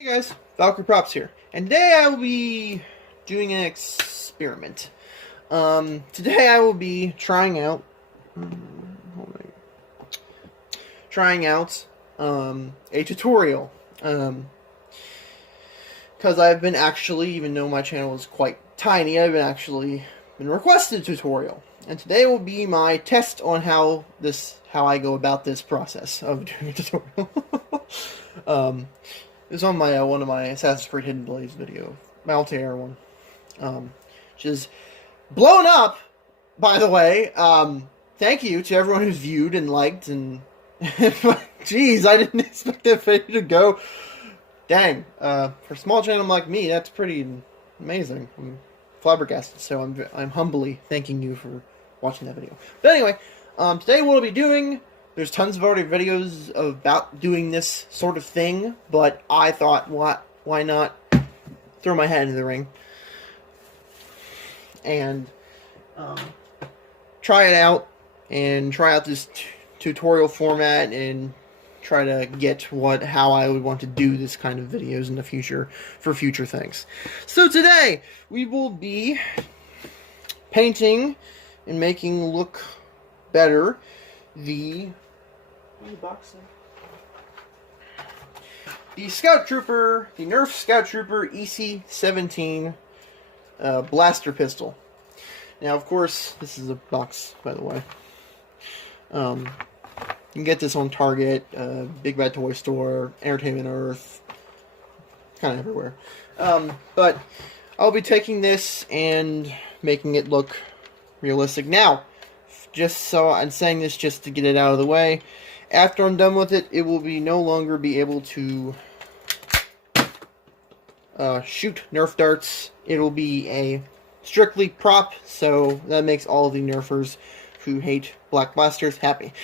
Hey guys, Valkyrie Props here, and today I will be doing an experiment. Today I will be trying out a tutorial. Because I've been actually, even though my channel is quite tiny, I've been requested a tutorial, and today will be my test on how I go about this process of doing a tutorial. It was on my one of my Assassin's Creed Hidden Blaze video, multi-air one, which is blown up, by the way. Thank you to everyone who's viewed and liked, and jeez, I didn't expect that video to go. Dang, for a small channel like me, that's pretty amazing. I'm flabbergasted, so I'm humbly thanking you for watching that video. But anyway, today we'll be doing. There's tons of already videos about doing this sort of thing, but I thought, why not throw my hat into the ring and try it out, and try out this tutorial format, and try to get how I would want to do this kind of videos in the future for future things. So today we will be painting and making look better the Scout Trooper, the Nerf Scout Trooper EC-17 Blaster pistol. Now, of course, this is a box, by the way. You can get this on Target, Big Bad Toy Store, Entertainment Earth, kind of everywhere. But I'll be taking this and making it look realistic. Now, I'm saying this just to get it out of the way. After I'm done with it, it will no longer be able to shoot Nerf darts. It will be a strictly prop, so that makes all of the Nerfers who hate black blasters happy.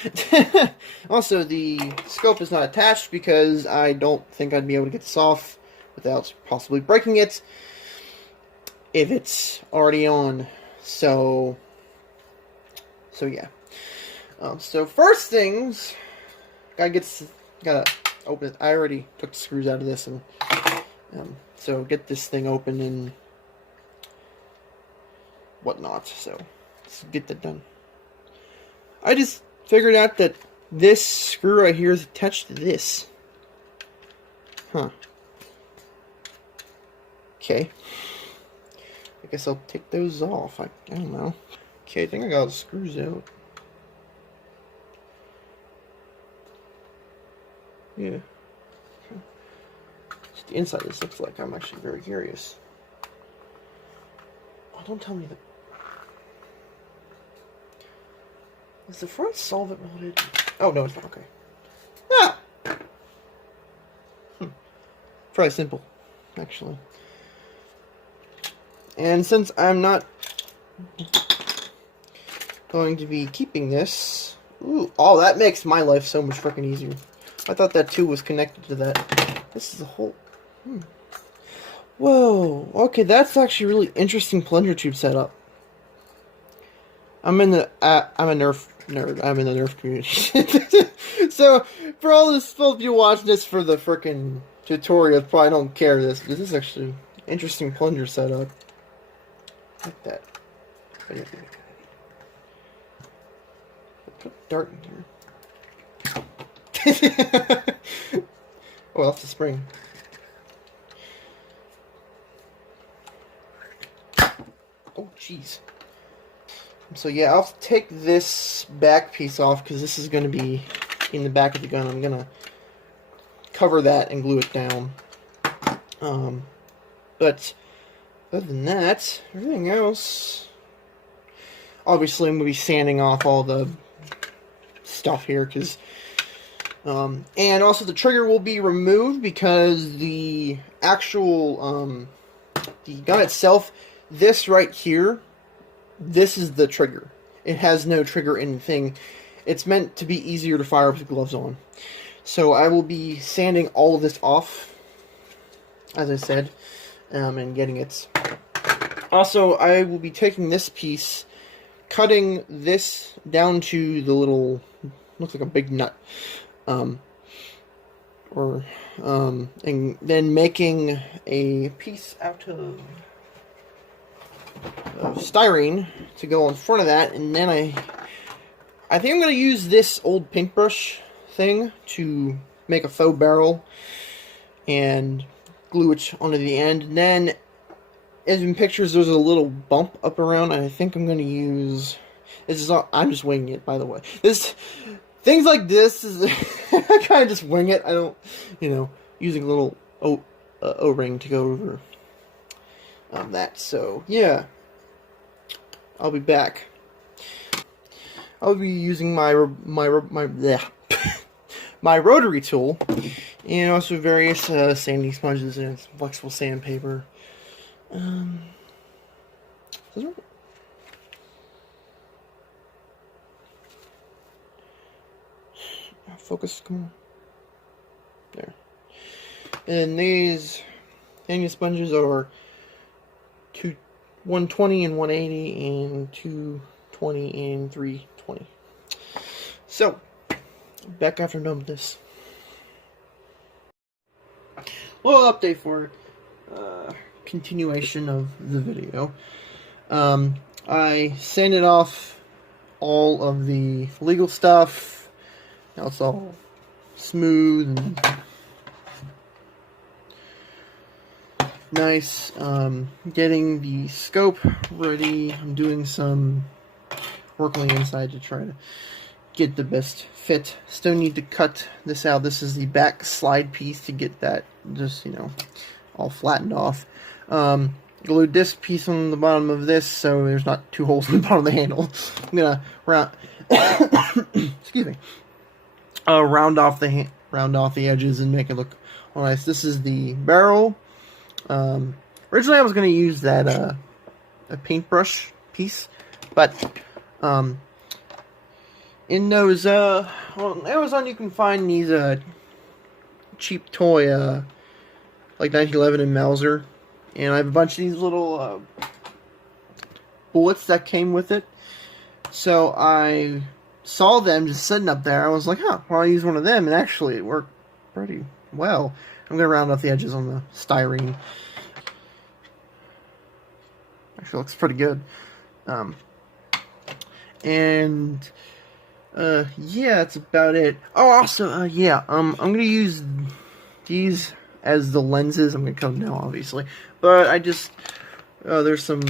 Also, the scope is not attached because I don't think I'd be able to get this off without possibly breaking it if it's already on. So yeah. So first things, gotta open it. I already took the screws out of this, and so get this thing open and whatnot. So let's get that done. I just figured out that this screw right here is attached to this. Huh. Okay. I guess I'll take those off. I don't know. Okay, I think I got the screws out. Yeah. Just the inside of this looks like. I'm actually very curious. Oh, don't tell me that. Is the front solvent molded? Oh, no, it's not. Okay. Ah! Fairly simple, actually. And since I'm not going to be keeping this... Ooh, oh, that makes my life so much freaking easier. I thought that too was connected to that. This is a whole... Whoa. Okay, that's actually really interesting plunger tube setup. I'm a Nerf nerd. I'm in the Nerf community. So, for all this, if you watch this for the frickin' tutorial, probably don't care this. This is actually interesting plunger setup. Like that. Put a dart in here. Oh, that's the spring. Oh, jeez. So yeah, I'll take this back piece off because this is going to be in the back of the gun. I'm going to cover that and glue it down. But other than that, everything else... Obviously, I'm going to be sanding off all the stuff here because... and also the trigger will be removed because the actual, the gun itself, this right here, this is the trigger. It has no trigger in the thing. It's meant to be easier to fire with gloves on. So I will be sanding all of this off, as I said, and getting it. Also, I will be taking this piece, cutting this down to the little, looks like a big nut, or and then making a piece out of styrene to go in front of that, and then I think I'm going to use this old paintbrush thing to make a faux barrel and glue it onto the end. And then, as in pictures, there's a little bump up around, and I think I'm going to use... This is all, I'm just winging it, by the way. Things like this is... I kind of just wing it. I don't, using a little O-ring to go over that. So, yeah. I'll be back. I'll be using my rotary tool, and also various sanding sponges and flexible sandpaper. Focus, come on. There. And these sanding sponges are 120 and 180 and 220 and 320. So, back after I'm done with this. Little update for continuation of the video. I sanded off all of the legal stuff. Now it's all smooth and nice. Getting the scope ready. I'm doing some work on the inside to try to get the best fit. Still need to cut this out. This is the back slide piece to get that just, all flattened off. Glued this piece on the bottom of this so there's not two holes in the bottom of the handle. I'm gonna excuse me. Round off the edges and make it look all nice. This is the barrel. Originally I was gonna use that a paintbrush piece, but in those on Amazon you can find these cheap toy like 1911 and Mauser, and I have a bunch of these little bullets that came with it. So I saw them just sitting up there. I was like, well, I'll use one of them, and actually it worked pretty well. I'm gonna round off the edges on the styrene. Actually looks pretty good. Yeah, that's about it. Oh, also, yeah, I'm gonna use these as the lenses. I'm gonna cut them now, obviously, but I just there's some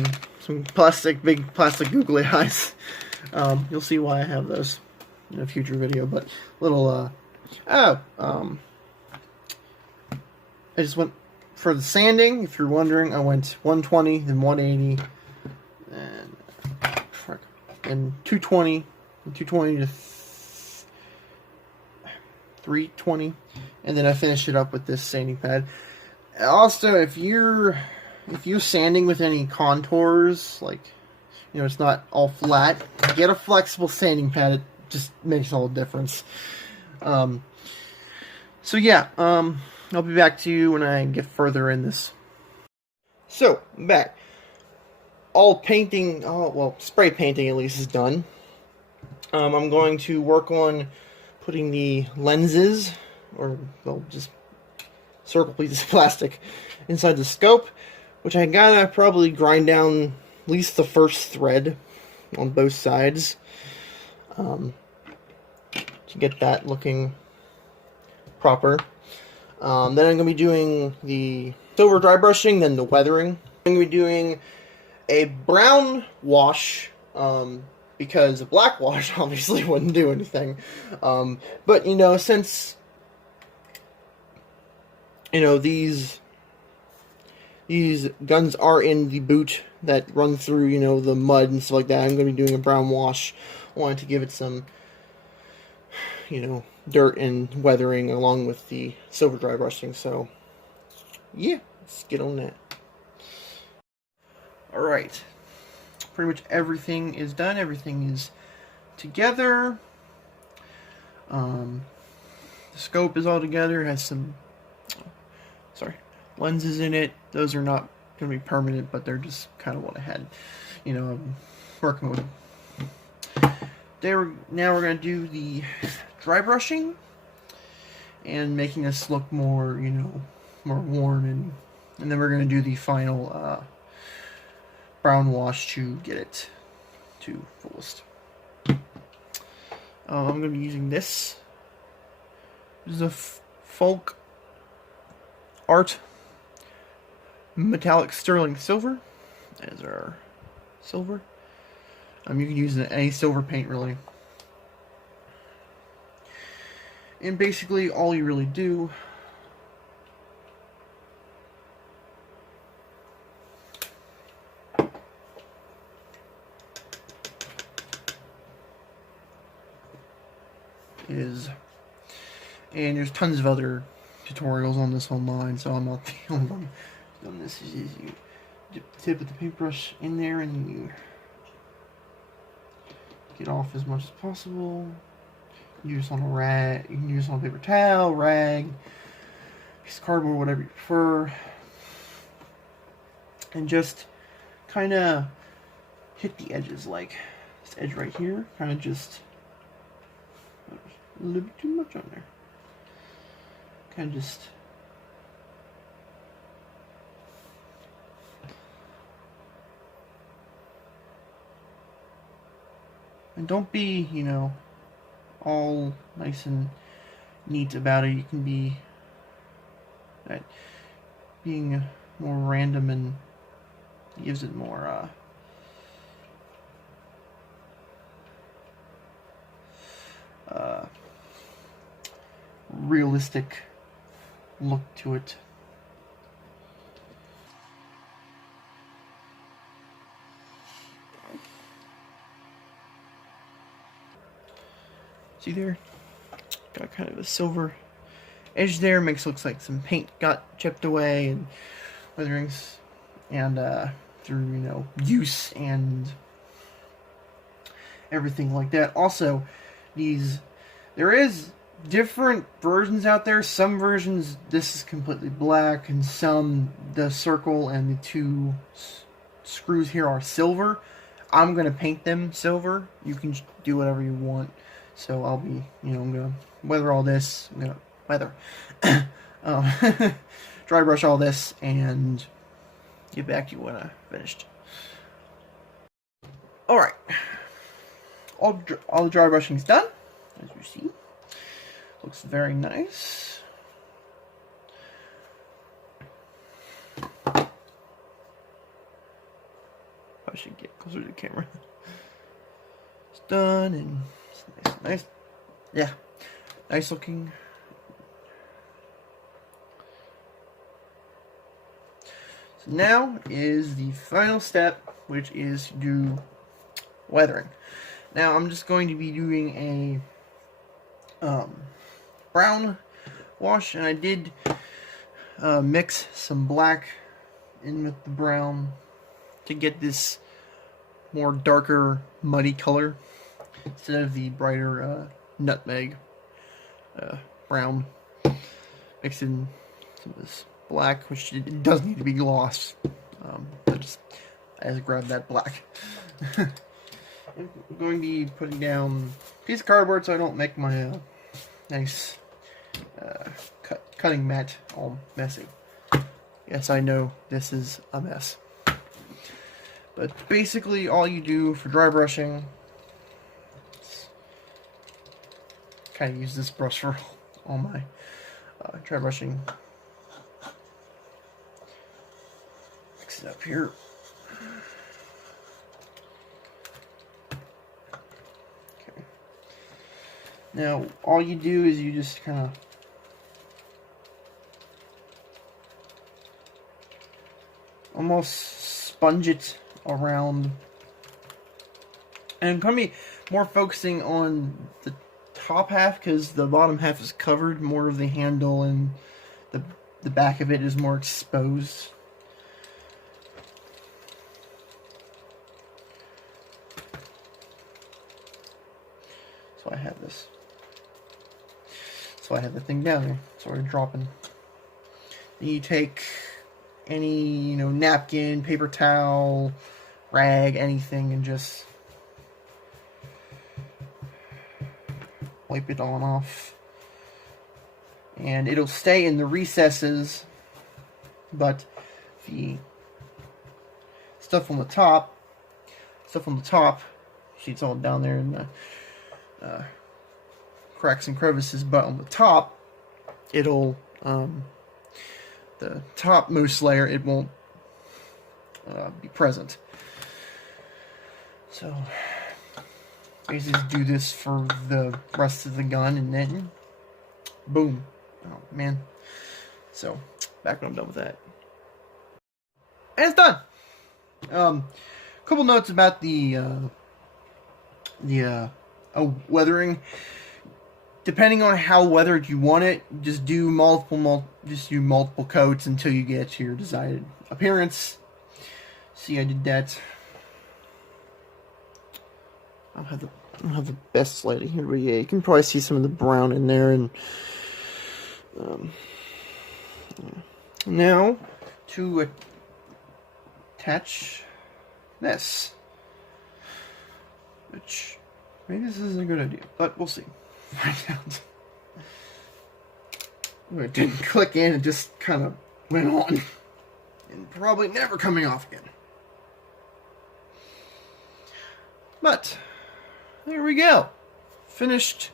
big plastic googly eyes. You'll see why I have those in a future video. But little I just went for the sanding. If you're wondering, I went 120, then 180, and 220. 220 to 320, and then I finish it up with this sanding pad. Also, if you're sanding with any contours, like it's not all flat, get a flexible sanding pad. It just makes all the difference. So yeah, I'll be back to you when I get further in this. So I'm back. All painting, spray painting at least is done. I'm going to work on putting the lenses, or just circle pieces of plastic, inside the scope, which I gotta probably grind down at least the first thread on both sides to get that looking proper. Then I'm going to be doing the silver dry brushing, then the weathering. I'm going to be doing a brown wash, because a black wash obviously wouldn't do anything. But, since, these guns are in the boot that run through, the mud and stuff like that, I'm going to be doing a brown wash. I wanted to give it some, dirt and weathering along with the silver dry brushing. So, yeah, let's get on that. Alright. Pretty much everything is done. Everything is together. The scope is all together. It has some lenses in it. Those are not going to be permanent, but they're just kind of what I had, working with. Now we're going to do the dry brushing, and making this look more, you know, more worn, and then we're going to do the final brown wash to get it to fullest. I'm going to be using this. This is a folk art metallic sterling silver as our silver. You can use any silver paint really. And basically all you really do is, and there's tons of other tutorials on this online, so I'm not the only one who's done this. Is you dip the tip of the paintbrush in there and you get off as much as possible. You use on a rag, you can use on a paper towel, rag, piece of cardboard, whatever you prefer, and just kind of hit the edges, like this edge right here, kind of just a little bit too much on there. Kind of just and don't be, you know, all nice and neat about it. You can be being more random and gives it more realistic look to it. See there? Got kind of a silver edge there. Makes it look like some paint got chipped away and weatherings, and through, you know, use and everything like that. Also, there is different versions out there. Some versions this is completely black, and some the circle and the two screws here are silver. I'm gonna paint them silver. You can do whatever you want. So I'll be, you know, I'm gonna weather all this. I'm gonna weather, dry brush all this, and get back to you when I finished. All right, all the dry brushing's done, as you see. Looks very nice. I should get closer to the camera. It's done, and it's nice, yeah, nice looking. So now is the final step, which is to do weathering. Now I'm just going to be doing a brown wash, and I did mix some black in with the brown to get this more darker muddy color instead of the brighter nutmeg brown. Mixed in some of this black, which it does need to be gloss. I just grabbed that black. I'm going to be putting down a piece of cardboard so I don't make my nice cutting mat all messy. Yes, I know this is a mess. But basically all you do for dry brushing, kind of use this brush for all my dry brushing. Mix it up here. Okay. Now all you do is you just kind of almost sponge it around, and I'm going to be more focusing on the top half because the bottom half is covered. More of the handle and the back of it is more exposed. So I have this. So I have the thing down there, sort of dropping. Then you take any, you know, napkin, paper towel, rag, anything, and just wipe it on off. and it'll stay in the recesses, but the stuff on the top, see, it's all down there in the cracks and crevices, but on the top, it'll, the topmost layer, it won't be present. So, I just do this for the rest of the gun, and then, boom. Oh, man. So, back when I'm done with that. And it's done! Couple notes about the weathering. Depending on how weathered you want it, just do multiple coats until you get to your desired appearance. See, I did that. I don't have the best lighting here, but yeah, you can probably see some of the brown in there. And now to attach this, which maybe this isn't a good idea, but we'll see. Find out. It didn't click in; it just kind of went on, and probably never coming off again. But there we go. Finished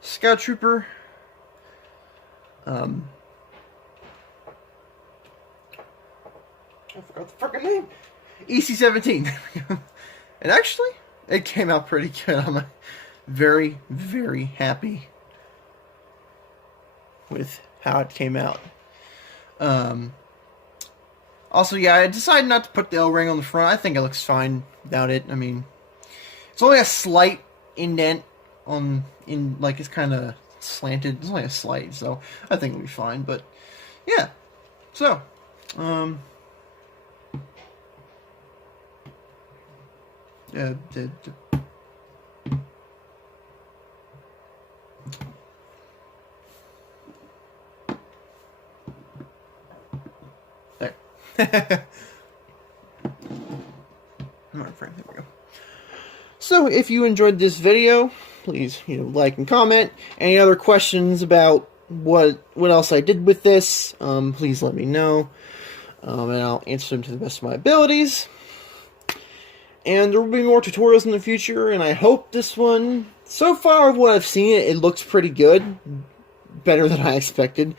Scout Trooper. I forgot the freaking name. EC-17. There we go. And actually, it came out pretty good. I'm very, very happy with how it came out. Also, yeah, I decided not to put the L-ring on the front. I think it looks fine without it. I mean, it's only a slight indent like it's kind of slanted. It's only a slight, so I think it'll be fine. But yeah, so there. Frame. There we go. So, if you enjoyed this video, please, like and comment. Any other questions about what else I did with this, please let me know, and I'll answer them to the best of my abilities. And there will be more tutorials in the future, and I hope this one, so far of what I've seen, it looks pretty good, better than I expected.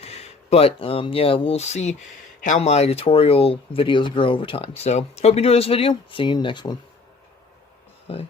But yeah, we'll see how my tutorial videos grow over time. So, hope you enjoyed this video. See you in the next one. Bye.